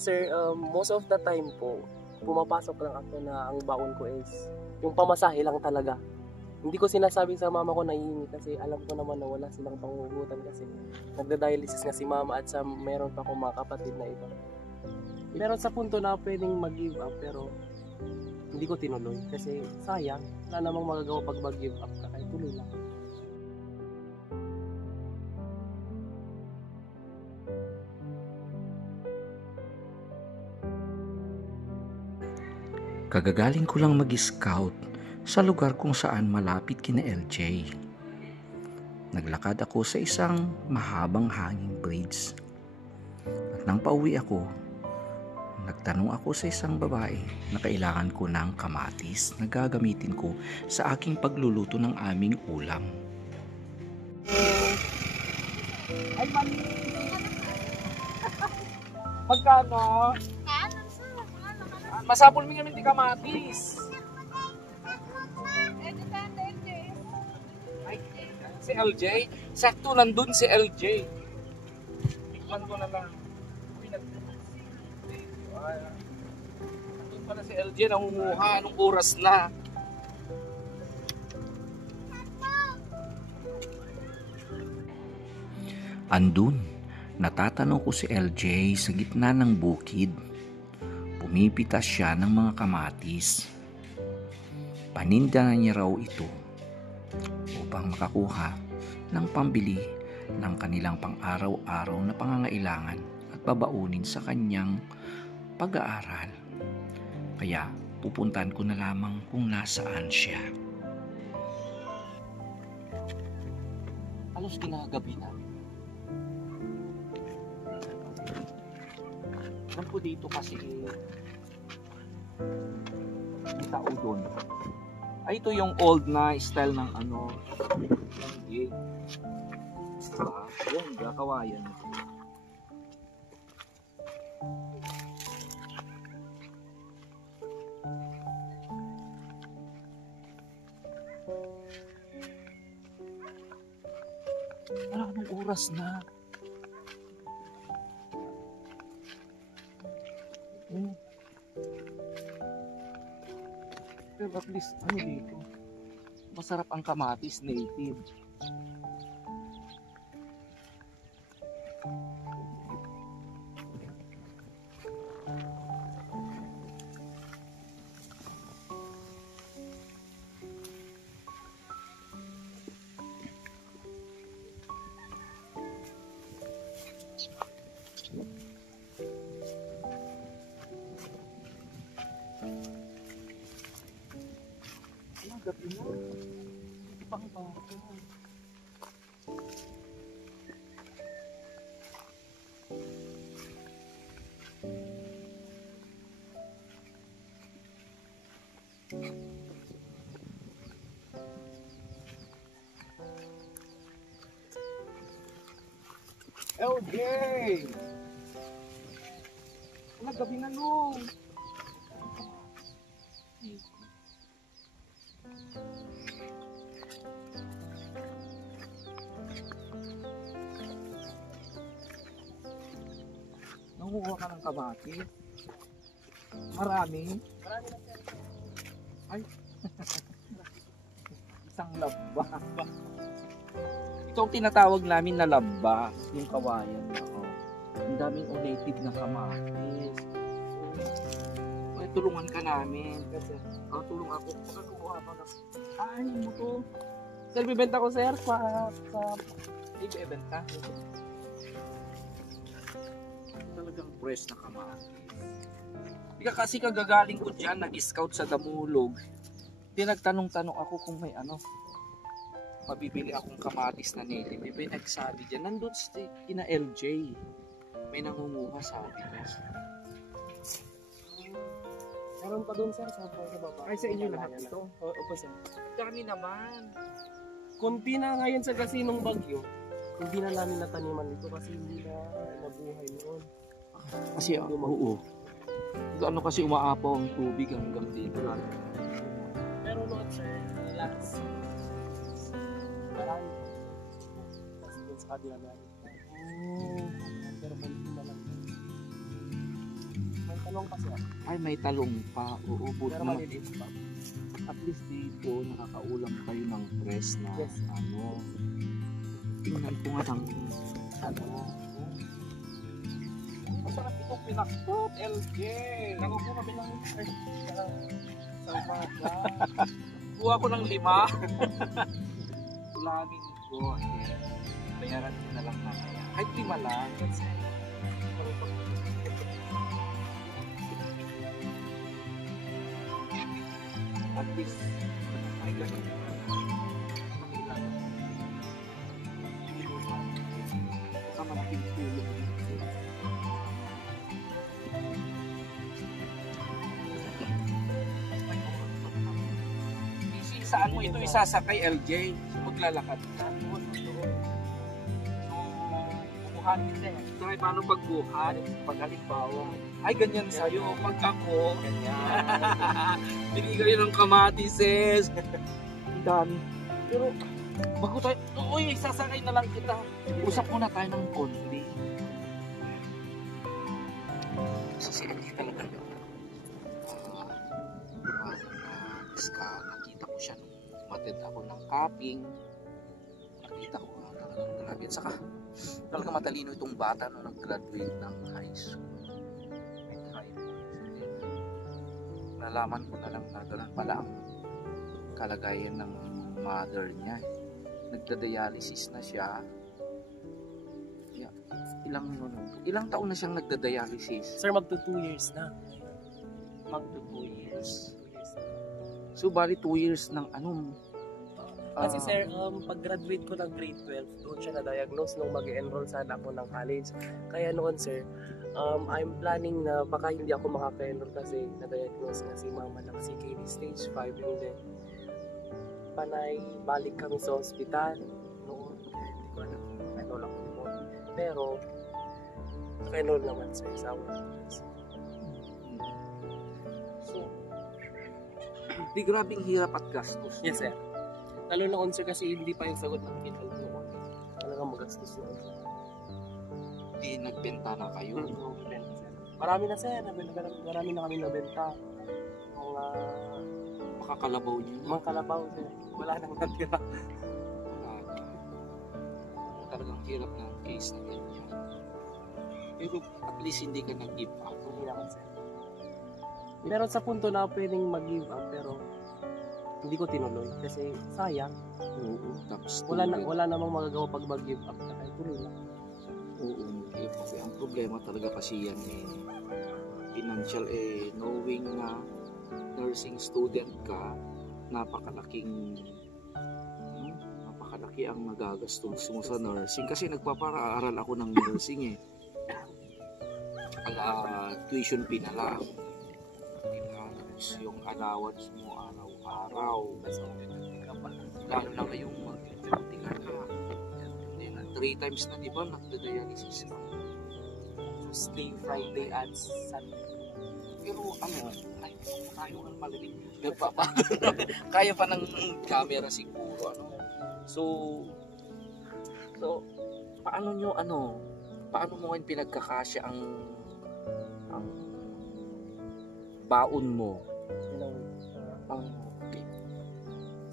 Sir, most of the time po, pumapasok lang ako na ang baon ko is yung pamasahe lang talaga. Hindi ko sinasabi sa mama ko na hihingi kasi alam ko naman na wala silang pangugutan kasi nagda-dialysis nga si mama at sa meron pa akong mga kapatid na iba. Pero sa punto na pwedeng mag-give up pero hindi ko tinuloy kasi sayang, wala namang magagawa pag mag-give up ka kaya tuloy lang. Kagagaling ko lang mag-scout sa lugar kung saan malapit kina LJ. Naglakad ako sa isang mahabang hanging bridge. At nang pauwi ako, nagtanong ako sa isang babae na kailangan ko ng kamatis na gagamitin ko sa aking pagluluto ng aming ulam. Ay, mali! Magkano? Masapol mo namin di kamatis. Ay, si LJ? Sakto nandun si LJ. Tikman ko na lang. Nandun pala si LJ, nangunguha. Anong oras na? Andun, natatanong ko si LJ sa gitna ng bukid. Pumipitas siya ng mga kamatis. Paninda na niya raw ito upang makakuha ng pambili ng kanilang pang-araw-araw na pangangailangan at babaunin sa kanyang pag-aaral. Kaya pupuntahan ko na lamang kung nasaan siya. Alos ginagabi na. Alam ko dito kasi may tao doon. Ay, ito yung old na style ng ano, ng gate. Diba? Yung gakawayan. Anong oras na? Pero at least, ano dito? Masarap ang kamatis native. Gabi na. Pang baka. LJ! Gabi na no. Nanguha ka ng kamatis? Marami? Marami na sir. Ay! Isang labba. Ito ang tinatawag namin na labba, yung kawayan. Oh. Ang daming native na kamatis. Ay, tulungan ka namin. Kasi, tulong ako. Pagkakuha ako na. Ay, mo to. Sir, bibenta ko sir sa ibebenta. Talagang fresh na kamatis. Ika kasi kagagaling ko dyan, nag-scout sa Damulog. Di nagtanong-tanong ako kung may mabibili akong kamatis na native. Di ba nagsabi dyan, nandun si kina LJ. May nangunguha sabi niya. Meron pa doon sir sa baba. Ay, sa inyo lahat ito? Opo sir. Dami naman. Kunti na ngayon sa kasi nung bagyo, hindi na namin nataniman dito kasi hindi na nabuhay noon. Kasi oo. Ano kasi umaapaw ang tubig hanggang dito lang. Pero not sir, relax. Marami. Kasi doon sa kabila namin. Pero kunti na lang. Talong pa sir. Ay, may talong pa. Oo, buti Pero naman. maliliit pa. At least dito, nakakaulam kayo ng fresh na Yes. ano. Tingnan ko nga ng ano. Masarap itong pinakpot, LJ. Nakukuha bilang sir. Sa umaga. Kuha ko ng 5. Ulangin ko. Okay. Bayaran ko na lang mamaya. Kahit 5 lang. At least, ay ganun. Baka malaking tulong dito. Saan mo ito isasakay, LJ? Maglalakad ka. Bubuhanin sir. Try paano pagbuhat? Pag halimbawa, ay ganyan sa'yo. Pag ako, Ganyan. bigay kayo ng kamatis. Ang dami. Pero, bago tayo, uy, sasakay na lang kita. Usap muna tayo ng konti. Sasakay talaga yun. Nakita ko siya nung umatid ako ng camping. Nakita ko talagang grabe. At saka, talaga matalino itong bata nung nag-graduate ng high school. Nalaman ko na lang na ganun pala ang kalagayan ng mother niya. Nagda-dialysis na siya. Yeah. Ilang taon na siyang nagda-dialysis? Sir, magto 2 years na. Magto 2 years. So, bali 2 years ng ano? Kasi sir, pag-graduate ko ng grade 12, doon siya na-diagnose nung mag-enroll sana ako ng college. Kaya noon sir, I'm planning na baka hindi ako makaka-enroll kasi na-diagnose na si mama ng CKD stage 5 and then panay balik kami sa ospital noon. Hindi ko alam kung enroll ako noon. Pero, naka-enroll naman sir sa hospitals. So, di grabing hirap at gastos. Yes sir. Lalo na on sir kasi hindi pa yung sagot ng kinal noon. Talagang magastos yun. Di nagbenta na kayo. Marami na sir, marami na kami nabenta. Mga Makakalabaw niyo na. mga kalabaw sir, wala nang natira. Talagang hirap na ang case na ganyan. Pero at least hindi ka nag-give up. Hindi naman sir. Meron sa punto na pwedeng mag-give up pero hindi ko tinuloy kasi sayang. Oo. Tapos Wala namang magagawa pag mag-give up na kaya tuloy lang. Oo. Kasi ang problema talaga kasi yan financial knowing na nursing student ka, napakalaki ang nagagastos mo sa nursing kasi nagpapara-aral ako ng nursing tuition fee na lang. Tapos yung allowance mo araw-araw. Lalo na ngayong mag-tingnan ka. 3 times na, di ba, nagda-dialysis ka. Tuesday, Friday at Sunday. Pero tayo ang malalim. Kaya pa ng camera siguro. So, paano mo ngayon pinagkakasya ang baon mo? Okay.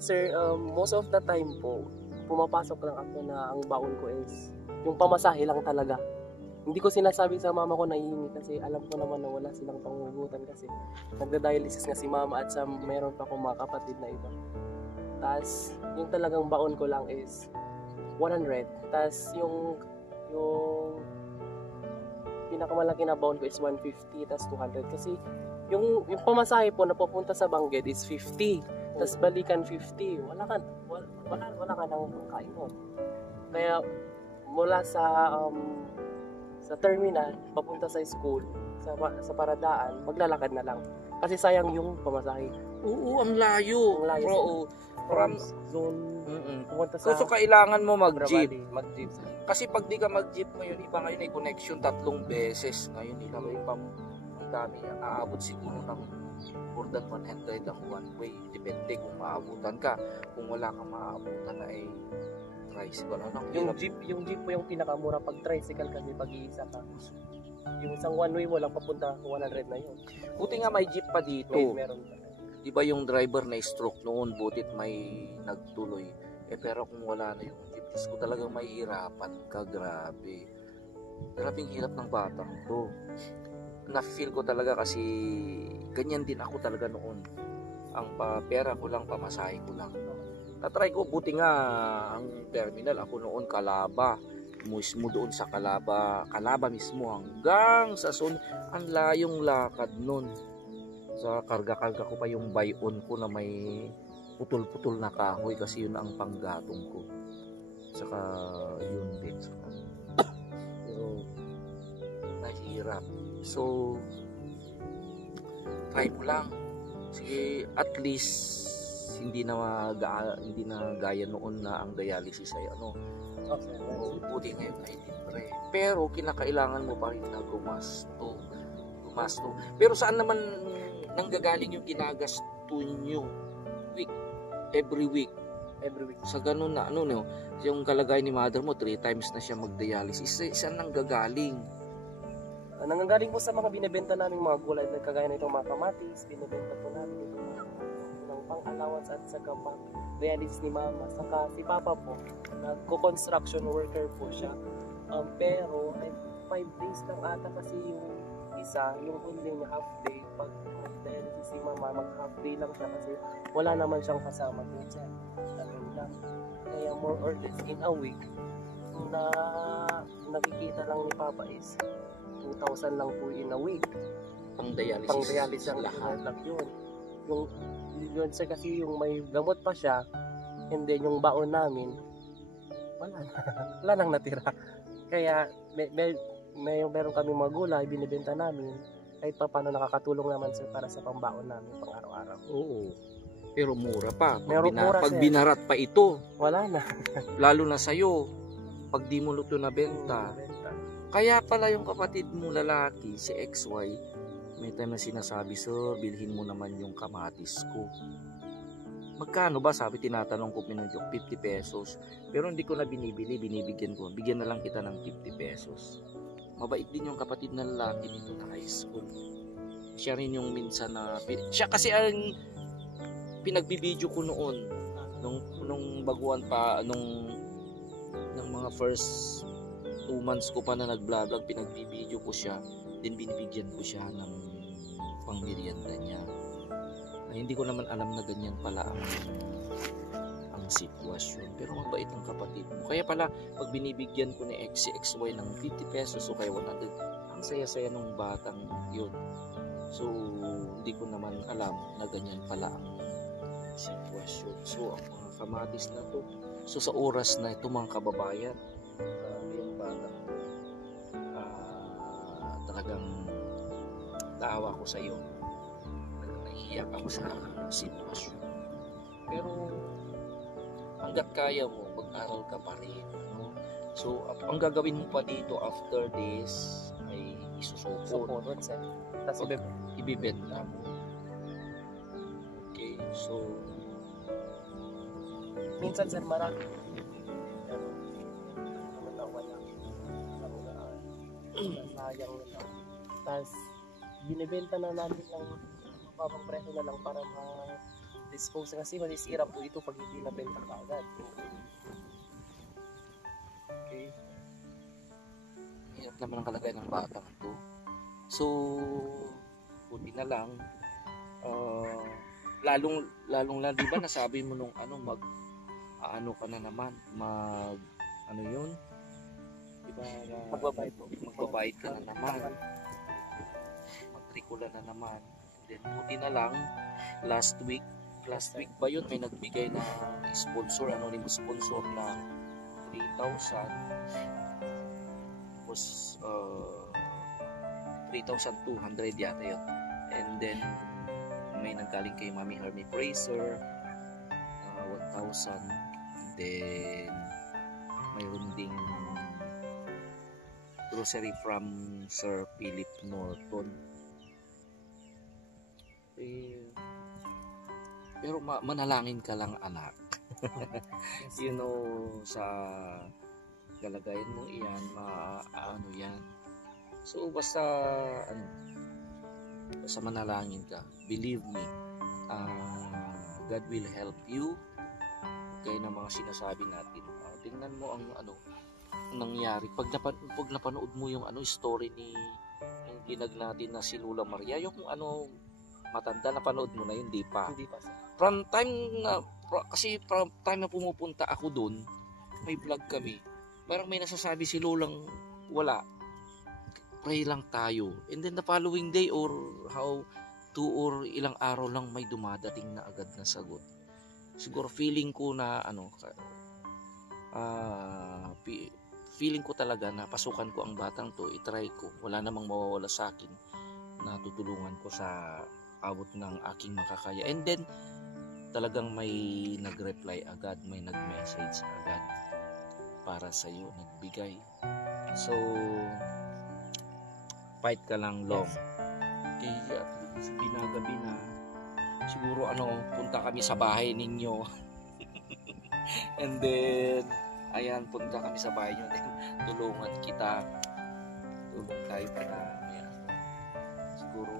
Sir, most of the time po, pumapasok lang ako na ang baon ko is yung pamasahe lang talaga. Hindi ko sinasabi sa mama ko na hihingi kasi alam ko naman na wala silang panghugutan kasi nagda-dialysis nga si mama at sa meron pa akong mga kapatid na iba. Tapos yung talagang baon ko lang is 100. Tapos yung pinakamalaki na baon ko is 150 tapos 200 kasi yung pamasahe po na pupunta sa Bangged is 50. Tapos balikan 50. Wala ka nang kain mo. Kaya mula sa terminal papunta sa school sa paradaan maglalakad na lang kasi sayang yung pamasahe. Oo, ang layo. Ang layo. From zone pumunta so kailangan mo mag-jeep. Mag-jeep. Kasi pag di ka mag-jeep ngayon, iba ngayon ay connection 3 beses. Ngayon ilagay pa ang dami. Aabot siguro ng more than 100 ang one way. Depende kung maabutan ka. Kung wala kang maabutan na ay tricycle. Yung jeep po yung pinakamura pag tricycle kasi pag-iisa ka. Yung isang one way mo lang papunta 100 na yun. Buti nga may jeep pa dito. Ngayon meron pa. Di ba yung driver na stroke noon, butit may nagtuloy. Pero kung wala na yung jeep, Diyos ko talagang mahihirapan ka, grabe. Grabing hirap ng batang to. Na-feel ko talaga kasi ganyan din ako talaga noon. Ang pera ko lang, pamasahe ko lang. Tatry ko, buti nga ang terminal, ako noon Calaba. Mismo doon sa Calaba mismo hanggang sa ang layong lakad noon. Sa karga-karga ko pa yung buy-on ko na may putol-putol na kahoy kasi yun ang panggatong ko. Saka yun din. Pero nahirap. So try mo lang. Sige, at least hindi na gaya noon na ang dialysis ay Okay. buti ngayon ay libre. Pero kinakailangan mo pa rin na gumasto. Pero saan naman nanggagaling yung ginagasto nyo every week sa ganun na yung kalagayan ni mother mo 3 times na siya mag-dialysis, saan nanggagaling? Nanggagaling po sa mga binebenta namin mga gulay na kagaya na itong mga kamatis, binebenta po namin itong ng pang-allowance at saka pang-dialysis ni mama. Saka si papa po, nagko-construction worker po siya. Pero 5 days lang ata kasi yung isa, yung huli niya half day. Pag mag-dialysis si mama, mag-half day lang siya kasi wala naman siyang kasama dyan. Lang. Kaya more or less in a week, na nakikita lang ni papa is 2,000 lang po in a week. Pang-dialysis ang lahat lang yun. Yun sir, kasi yung may gamot pa siya, and then yung baon namin, wala nang natira. Kaya meron kami mga gulay, binibenta namin, kahit pa paano nakakatulong naman sir para sa pambaon namin pang araw-araw. Oo. Pero mura pa. Mura, pag binarat pa ito, wala na. lalo na sa'yo, pag di mo luto na benta. Kaya pala yung kapatid mo lalaki, si XY, may time na sinasabi, sir, bilhin mo naman yung kamatis ko. Magkano ba? Sabi, tinatanong ko, pinanjok, 50 pesos. Pero hindi ko na binibigyan ko. Bigyan na lang kita ng 50 pesos. Mabait din yung kapatid na lalaki nito na high school. Siya rin yung minsan na, siya kasi ang pinagbibideo ko noon, nung baguhan pa, nung mga first 2 months ko pa na nag-vlog, pinagbibideo ko siya, din binibigyan ko siya ng pangmerienda niya. Hindi ko naman alam na ganyan pala ang sitwasyon. Pero mabait ang kapatid mo. Kaya pala, pag binibigyan ko ni XY ng 50 pesos o kaya 100, ang saya-saya ng batang yun. So, hindi ko naman alam na ganyan pala ang sitwasyon. So, ang mga kamatis na to, so sa oras na ito mga kababayan, yung batang talagang naawa ko sa iyo. Naiiyak ako sa sitwasyon. Pero hanggat kaya mo, mag-aral ka pa rin. So, ang gagawin mo pa dito after this ay isusupot. Tapos ibibenta mo. Okay, so minsan sir marami. Pero wala. Sayang na lang. Tapos binibenta na namin ng mababang presyo na lang para ma-dispose kasi masisira po ito pag hindi nabenta ka agad. okay. Hirap naman ang kalagayan ng batang to. So, buti na lang lalong di ba nasabi mo nung ka na naman yun, di ba, magbabayad ka na naman, magtrikula na naman. Then buti na lang last week ba yun, may nagbigay na sponsor, anonymous sponsor na 3,000 was 3,200 yata yun. And then may nanggaling kay Mami Hermie Fraser 1,000. Then mayroon ding grocery from Sir Philip Norton. Pero manalangin ka lang, anak. Sa kalagayan mo iyan, yan. So basta ano, basta manalangin ka. Believe me, God will help you. Gaya ng mga sinasabi natin. Tingnan mo ang ano nangyari pag napanood mo yung story ni yung ginag natin na si Lola Maria, yung matanda, napanood mo na yun, di pa? Hindi pa sir. Kasi from time na pumupunta ako doon, may vlog kami. Parang may nasasabi si Lolang wala. Pray lang tayo. And then the following day or 2 or ilang araw lang may dumadating na agad na sagot. Siguro feeling ko na feeling ko talaga na pasukan ko ang batang to, itry ko. Wala namang mawawala sa akin na tutulungan ko sa abot ng aking makakaya. And then talagang may nag-reply agad, may nag-message agad para sa iyo, nagbigay. So fight ka lang long. Kaya binagabi na siguro punta kami sa bahay ninyo. And then ayan, punta kami sa bahay nyo, then tulungan kita, tulong tayo para siguro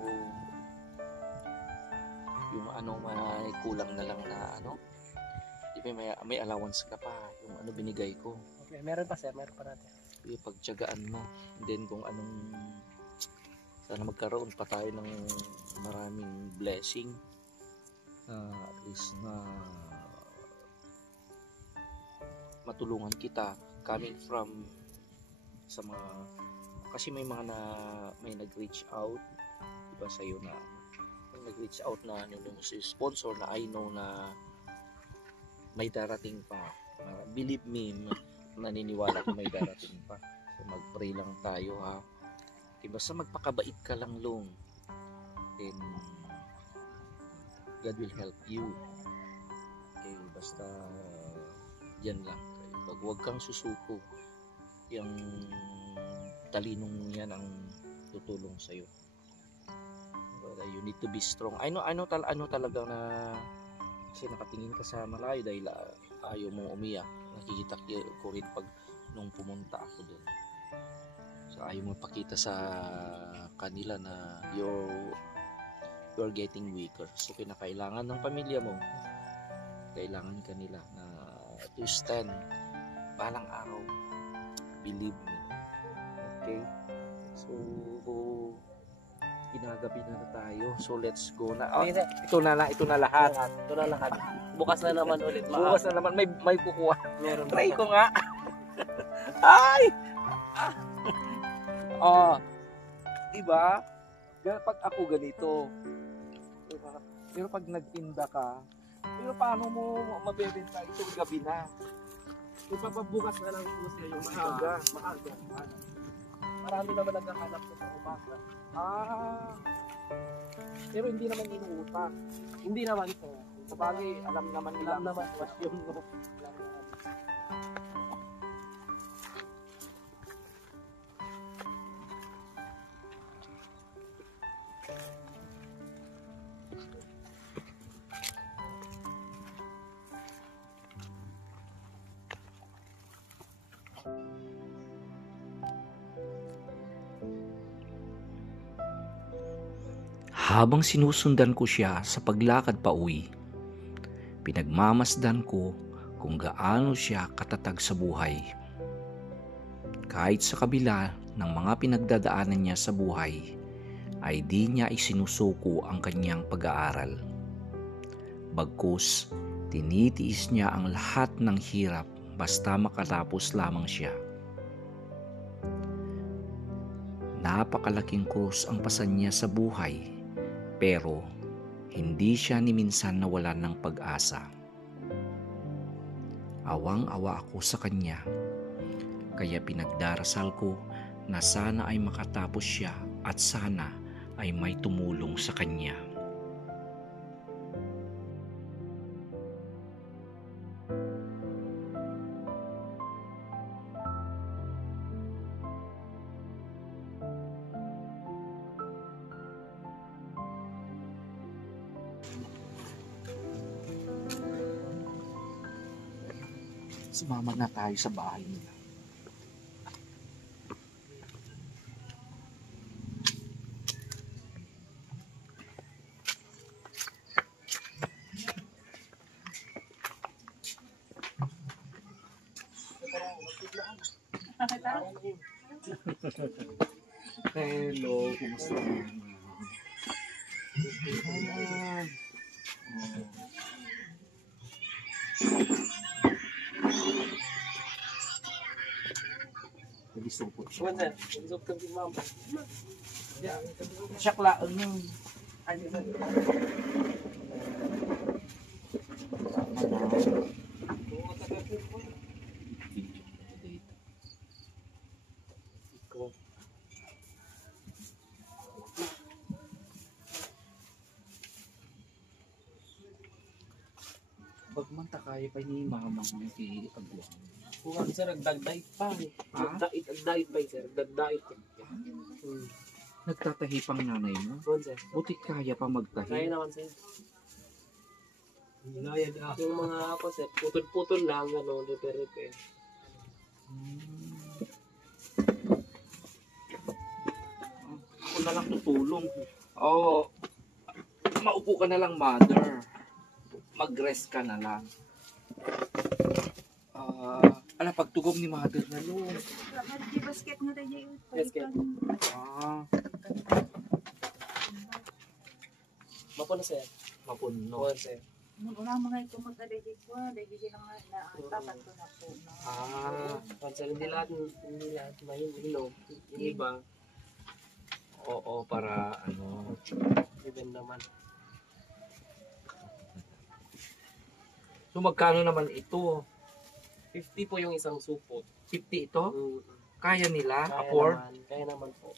yung may kulang na lang na di ba may allowance ka pa, yung binigay ko. Okay, meron pa sir, meron pa natin. Yung pagtiyagaan mo, and then kung sana magkaroon pa tayo ng maraming blessing, at least na matulungan kita coming from sa mga, kasi may nag-reach out diba sa'yo na may nag-reach out na si sponsor na I know na may darating pa. Believe me, naniniwala ko may darating pa. So mag-pray lang tayo ha. Diba, sa magpakabait ka lang long, then God will help you. Okay, basta yan lang. Huwag kang susuko. Yung talinong yan ang tutulong sa'yo. You need to be strong. Ano talaga na kasi nakatingin ka sa malayo dahil ayaw mong umiyak. Nakikita ko rin nung pumunta ako doon. So ayaw mo pakita sa kanila na you're getting weaker. So kinakailangan ng pamilya mo, kailangan kanila na to stand balang araw. Believe me. Okay? So ginagabi na tayo. So let's go na. Ito na lahat. Ito na lahat. Bukas na naman ulit. Bukas na naman may kukuha. Meron. Try ko nga. Ay! Diba? Pag ako ganito. Diba? Pero pag nagtinda ka, pero paano mo mabebenta itong gabi na? Ipapabukas na lang po sa iyo. Maaga. Marami naman naghahanap ko sa umaga. Pero hindi naman inuutang. Hindi naman po. Sabagay, alam naman nila. Alam naman po yung Habang sinusundan ko siya sa paglakad pa uwi, pinagmamasdan ko kung gaano siya katatag sa buhay. Kahit sa kabila ng mga pinagdadaanan niya sa buhay, ay di niya isinusuko ang kanyang pag-aaral. Bagkus, tinitiis niya ang lahat ng hirap basta makatapos lamang siya. Napakalaking krus ang pasan niya sa buhay, pero hindi siya ni minsan nawalan ng pag-asa. Awang-awa ako sa kanya, kaya pinagdarasal ko na sana ay makatapos siya at sana ay may tumulong sa kanya. Sumama na tayo sa bahay nila. Hello, kumusta naman? Nagisumpot siya. Kuwan sir, nag-usap kami si ma'am. Siya klaang yun. Pagmanta kaya pa ni mama mo yung agwa. Kuwan sir, nagdagdait pa. Nagdait pa sir, nagdait. Nagtatahi pang nanay mo? Kuwan sir. Buti kaya pa Kaya magtahi. naman sir. Yung mga ako sir, putol-putol lang, ano, repair-repair. Ako na lang tutulong. Oo. Maupo ka na lang, mother. Mag-rest ka na lang. Ala, pagtugom ni mother na yun. Di basket mo tayo yung Basket. Mapuna sir. Mapuno. Kuwan sir. Una mga ito magkadagay ko, dagay lang na tapan ko na po. Kuwan sir, hindi lahat mahinom. Yung iba, Oo, para ano. even naman. So, magkano naman ito? 50 po yung isang supot. 50 ito? Mm. Kaya nila? Kaya Afford? naman, kaya naman po.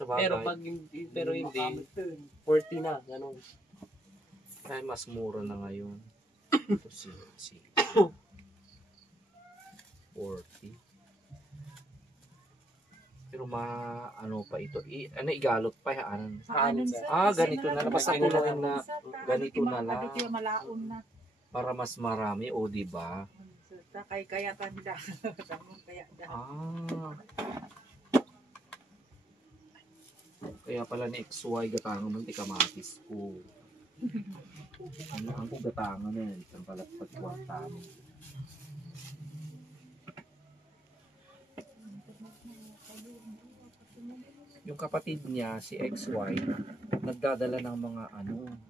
Sa bagay. Pero hindi, 40 na, ganun. Kaya mas mura na ngayon. Ito si 40. Pero ano pa ito? Ano igalot pa? Ano? Ganito na. Basta kunuhin na ganito na lang. Malaon na. Para mas marami, o di ba? Kaya tanda. Kaya da. Kaya pala ni XY gatangan ng tikamatis ko. Ano ang gatangan na yan? Isang palat pagkuwatan. Yung kapatid niya, si XY, nagdadala ng mga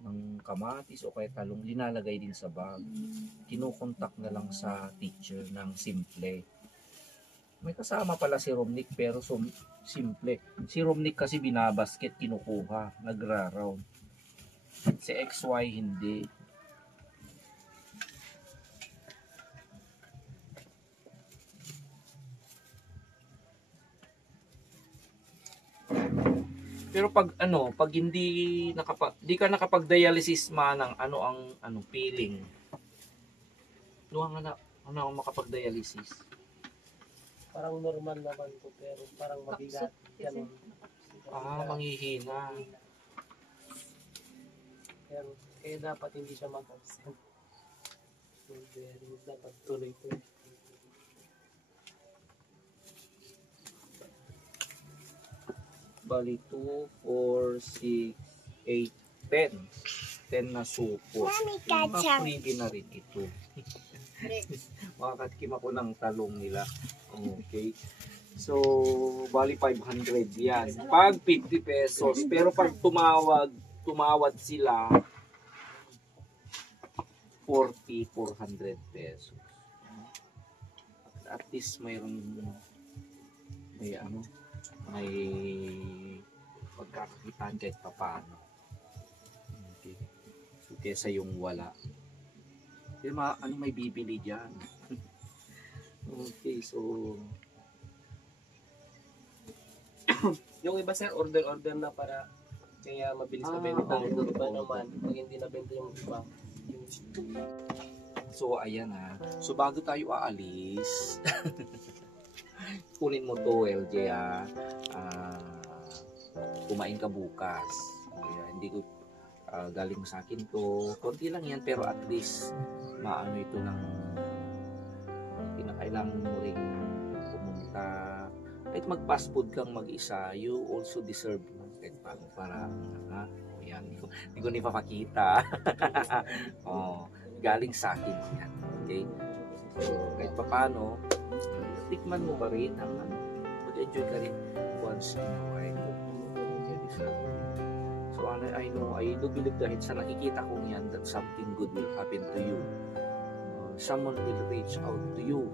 ng kamatis o kaya talong, linalagay din sa bag. Kinukontak na lang sa teacher ng simple. May kasama pala si Romnick pero simple. Si Romnick kasi binabasket, kinukuha, nagra-round. Si XY hindi. Pero pag hindi di ka nakapag-dialysis manang ang feeling. Ano ang makapag-dialysis? Parang normal naman po, pero parang mabigat. Ganun. Manghihina. Kaya dapat hindi siya mag-absent. Dapat tuloy-tuloy. Bali 2, 4, 6, 8, 10. 10 na supot. Freebie na rin ito. Makakatikim ako ng talong nila. Okay. So, bali 500 yan. Pag 50 pesos. Pero pag tumawad sila 400 pesos. At least may pagkakakitaan kahit paano. Okay. So, kesa yung wala. Pero may bibili dyan. Okay, so Yung iba sir, order na para kaya mabilis mabenta. Yung iba naman, pag hindi nabenta yung iba. So, ayan So, bago tayo aalis, kunin mo to, LJ, kumain ka bukas. Hindi ko galing sa akin to. Konti lang yan, pero at least maano ito ng kinakailangan mo rin pumunta. Kahit mag-fast food kang mag-isa, you also deserve kahit paano para yan, hindi ko nipapakita. Galing sa akin yan. Okay? So, kahit papano, tikman mo pa rin ang ano, mag-enjoy ka rin once in a while. So, I know, I do believe dahil sa nakikita kong yan that something good will happen to you. Someone will reach out to you.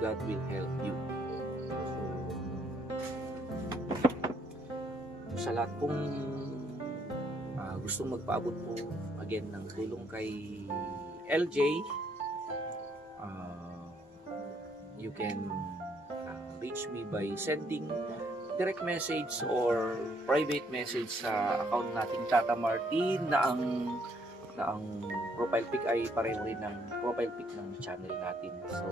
God will help you. So, sa lahat pong gustong magpaabot po again ng tulong kay LJ, you can reach me by sending direct message or private message sa account nating Tata Martin na ang profile pic ay pareho rin ng profile pic ng channel natin. So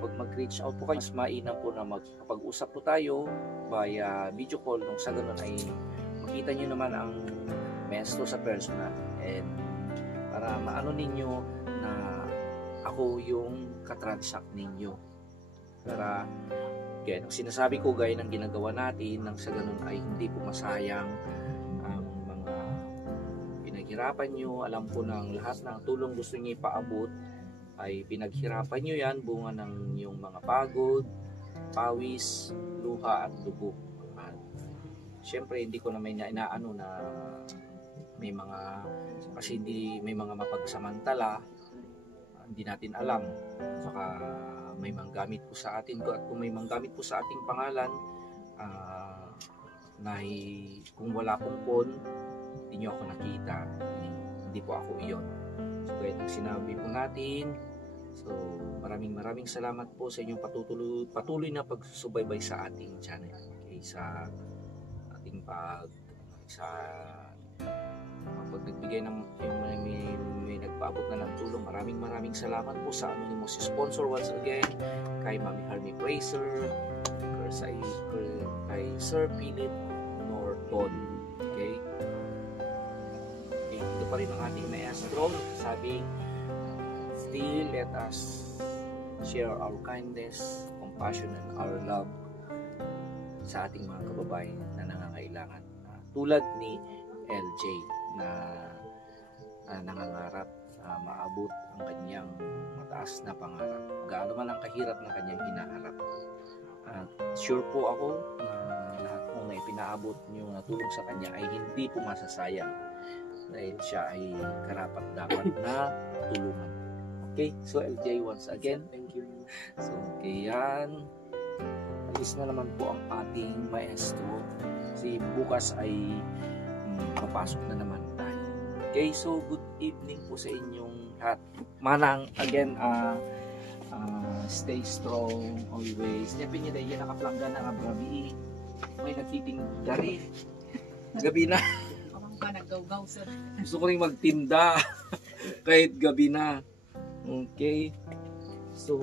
pag mag-reach out po kayo, mas mainam po na magpag-usap po tayo via video call, nung sa ganun ay makita nyo naman ang maestro sa personal, and para maano ninyo na ako yung katransact ninyo. Para kaya ang sinasabi ko gaya ng ginagawa natin, nang sa ganun ay hindi po masayang ang mga pinaghirapan nyo. Alam po ng lahat ng tulong gusto nyo ipaabot ay pinaghirapan nyo yan, bunga ng yung mga pagod, pawis, luha at dugo. At syempre hindi ko naman inaano na may mga, kasi hindi may mga mapagsamantala, hindi natin alam. Saka may manggamit po sa atin, at kung may manggamit po sa ating pangalan, kung wala pong phone, hindi nyo ako nakita, hindi po ako iyon. So kaya itong sinabi po natin, so maraming salamat po sa inyong patuloy na pagsubaybay sa ating channel. Okay, sa ating pag nagbigay ng yung may nagpaabot na ng tulong, maraming salamat po sa anonymous sponsor once again, kay Mami Harmy Fraser, kay Sir Philip Norton. Okay, ito pa rin ang ating maestro, sabi, still let us share our kindness, compassion, and our love sa ating mga kababayan na nangangailangan, tulad ni LJ na nangangarap maabot ang kanyang mataas na pangarap, gaano man ang kahirap na kanyang hinaharap. Sure po ako na lahat po na ipinaabot niyo na tulong sa kanya ay hindi po masasayang, dahil siya ay karapat dapat na tulungan. Okay, so LJ, once again, thank you. So okay, yan, alis na naman po ang ating maestro, kasi bukas ay papasok na naman tayo. Okay, so good evening po sa inyong lahat. Manang, again, stay strong always. Siyempre niya dahil nakaplanggan ng gabi. May nagtiting dari. Gabi na. Parang ka naggaw-gaw, sir. Gusto ko rin magtinda kahit gabi na. Okay. So